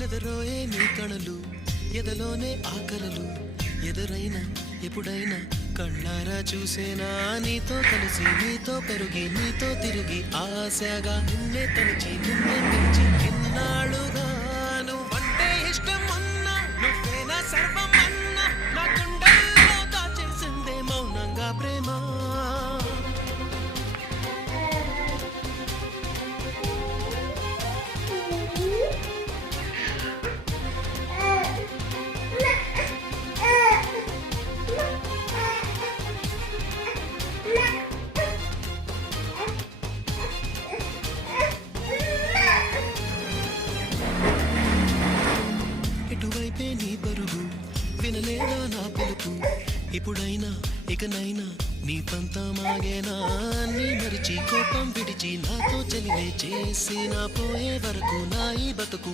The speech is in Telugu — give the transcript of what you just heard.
నెదరోయే నీ కణలు ఎదలోనే ఆకలలు ఎదురైనా ఎప్పుడైనా కళ్ళారా చూసేనా నీతో కలిసి నీతో పెరిగి నీతో తిరిగి ఆశగా నిన్నే తలిచి నిన్నే పిలిచి ఇన్నాళ్ళుగా నువ్వంటే ఇష్టం అన్నా నువ్వేనా సర్వం అన్నా నా గుండెల్లో దాచేసిందే మౌనంగా ప్రేమ. ఇటువైపే నీ పరుగు వినలేదా నా పిలుపు ఇప్పుడైనా ఇకనైనా నీ పంతమాగేనా నీ మరిచి కోపం విడిచి నాతో చెలివే చేసి నా పోయే వరకు నా ఈ బతుకు